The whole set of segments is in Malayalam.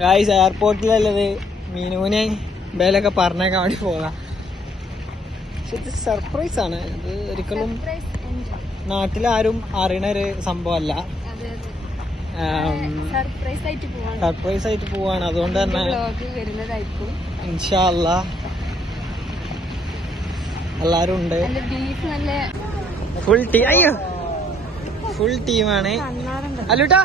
ഗായ്സ് എയർപോർട്ടിലല്ലത് മീനുവിനെ ബേലൊക്കെ പറഞ്ഞേക്കാൻ വേണ്ടി പോകാം. പക്ഷെ ഇത് സർപ്രൈസ് ആണ്. ഇത് ഒരിക്കലും നാട്ടിലാരും അറിയണ ഒരു സംഭവമല്ല. സർപ്രൈസ് ആയിട്ട് പോവാണ്. അതുകൊണ്ട് തന്നെ ഇൻഷാ അല്ലാ എല്ലാരും ഉണ്ട്. Full team. അയ്യോ ഫുൾ ടീമാണ്. അല്ലൂട്ടാ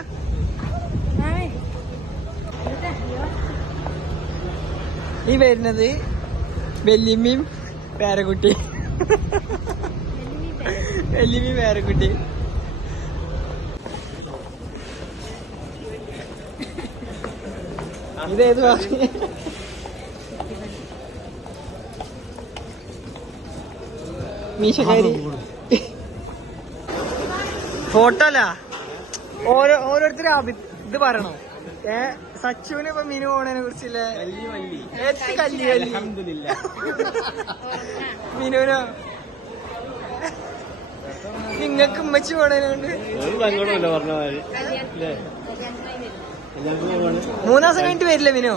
ഈ വരുന്നത് വെല്ലിമ്മയും പേരക്കുട്ടി. വെല്ലിമ്മയും പേരക്കുട്ടി. ഇതേത് മീശക്കാരി ഫോട്ടോ അല്ല. ഓരോരുത്തരും ഇത് പറയണോ? സച്ചുവിന് ഇപ്പൊ മീന് പോണതിനെ കുറിച്ചില്ലേ? മീനുവിനോ നിങ്ങക്ക് ഉമ്മച്ചി പോണതിനെ കൊണ്ട് 3 ദിവസം കഴിഞ്ഞിട്ട് വരില്ലേ മീനോ?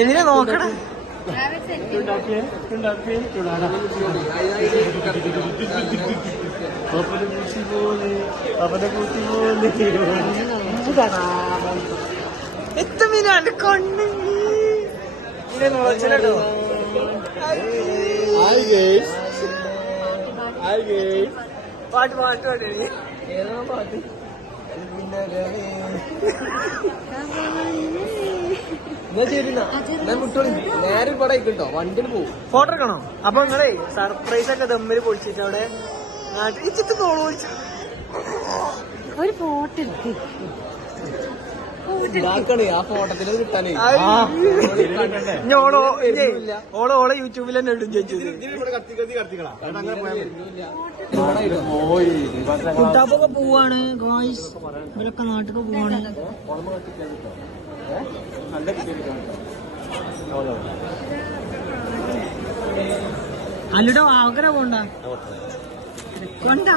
എമിനെ നോക്കടാ. എത്ര മീനാണ് കൊണ്ട് നോച്ചല്ലോ. പാട്ട് പാട്ട് പാട്ട് ഏതാ പാട്ട്? നേരെ പടയിട്ടോ വണ്ടിയിൽ പോകും. ഫോട്ടോ എടുക്കണോ? അപ്പൊ നിങ്ങളെ സർപ്രൈസ് ഒക്കെ ദമ്മില് പൊളിച്ചിട്ട് അവിടെ നാട്ടിൽ ഇച്ചിട്ട് കോള് പൊളിച്ചു ഒരു ഫോട്ടോ എടുത്ത് ആ ഫോട്ടോത്തിന് കിട്ടാനേ. ഓളെ യൂട്യൂബിൽ തന്നെ ഇടും. കുട്ടാപ്പൊക്കെ പോവാണ് ഗോയ്സ്. ഇവരൊക്കെ നാട്ടിലേക്ക് പോവാണ്. അല്ലടോ ആകര പോണ്ട കൊണ്ട.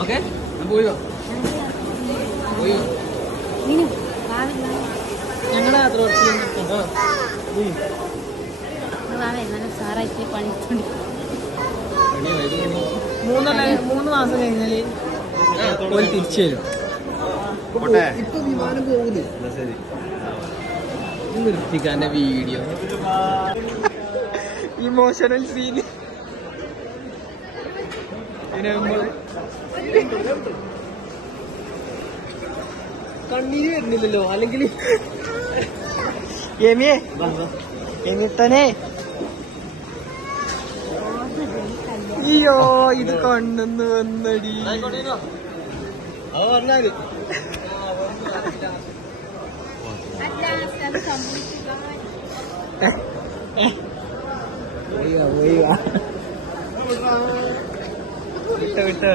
ഓക്കെ പോയോ ഞങ്ങളുടെ അത്ര 3 മാസം കഴിഞ്ഞാല് തിരിച്ചു വരും. ഇപ്പൊ വിമാനം പോകുന്നു. നിർത്തിക്കാന്റെ വീഡിയോ ഇമോഷണൽ സീന്. കണ്ണീര് വരുന്നില്ലല്ലോ. അല്ലെങ്കിൽ എമിത്തനെ അയ്യോ ഇത് കണ്ണെന്ന് വന്നടി. അത് പറഞ്ഞാല് വിട്ടോ വിട്ടോ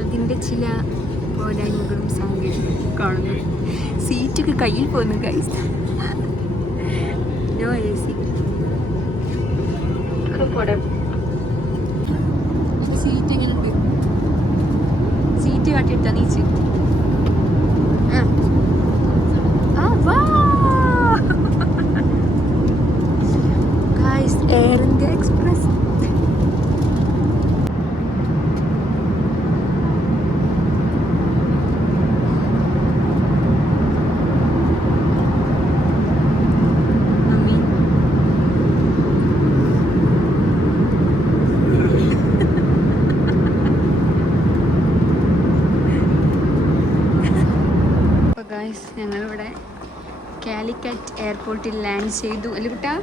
അതിന്റെ ചില പോരായ്മകളും സാങ്കേതിക കാണുന്നു. സീറ്റൊക്കെ കയ്യിൽ പോകുന്നു guys. No A C. Seat എങ്ങനെയുണ്ട്? സീറ്റ് കാട്ടിയെടുത്താ നീച്ച്. Guys Air India Express. Calicut എയർപോർട്ടിൽ ലാൻഡ് ചെയ്തു അല്ലേ കുട്ടാ?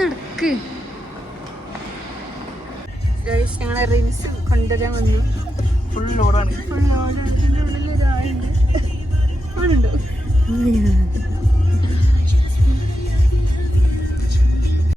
നടക്ക്. ഞങ്ങളെ റിൻസ് കൊണ്ടുവരാൻ വന്നു. ഫുൾ ലോഡാണ്. ഇതിൻ്റെ ഉള്ളിൽ ഒരാളുണ്ട്. ആണുണ്ടോ?